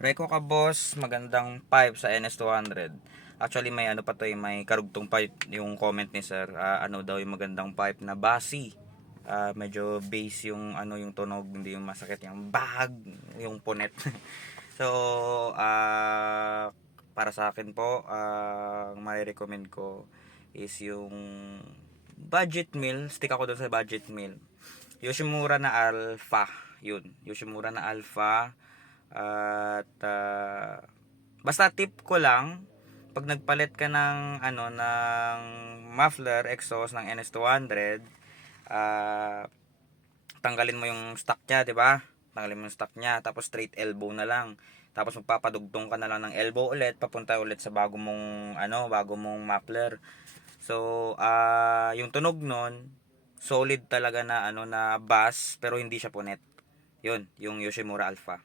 Reko ka boss, magandang pipe sa NS200. Actually may ano pa to may karugtong pipe yung comment ni sir. Ano daw yung magandang pipe na basi. Medyo bass yung ano yung tunog, hindi yung masakit yung bag, yung punet. So, para sa akin po, ang mai-recommend ko is yung budget meal. Stick ako doon sa budget meal. Yoshimura na Alpha. Yun, Yoshimura na Alpha. At basta tip ko lang, pag nagpalit ka ng ano ng muffler exhaust ng NS200, tanggalin mo yung stock niya, 'di ba? Tanggalin mo yung stock niya, tapos straight elbow na lang. Tapos magpapadugtong ka na lang ng elbow ulit papunta ulit sa bago mong muffler. So, yung tunog nun solid talaga na ano na bass pero hindi siya punet. 'Yun, yung Yoshimura Alpha.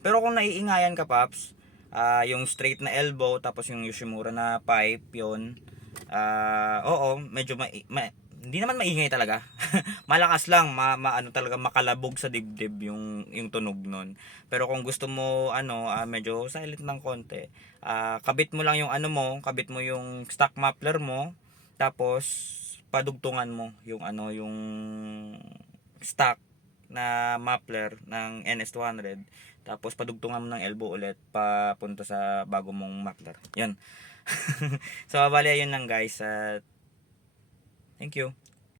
Pero kung naiingayan ka, Paps, yung straight na elbow, tapos yung Yoshimura na pipe, yun, oo, medyo hindi naman maingay talaga. Malakas lang, ano talaga makalabog sa dibdib yung tunog nun. Pero kung gusto mo ano, medyo silent ng konti, kabit mo lang yung ano mo, kabit mo yung stock muffler mo, tapos padugtungan mo yung ano, yung stock na muffler ng NS200, tapos padugtungan mo ng elbow ulit papunta sa bago mong muffler. Yun. So bali yun lang guys. Thank you.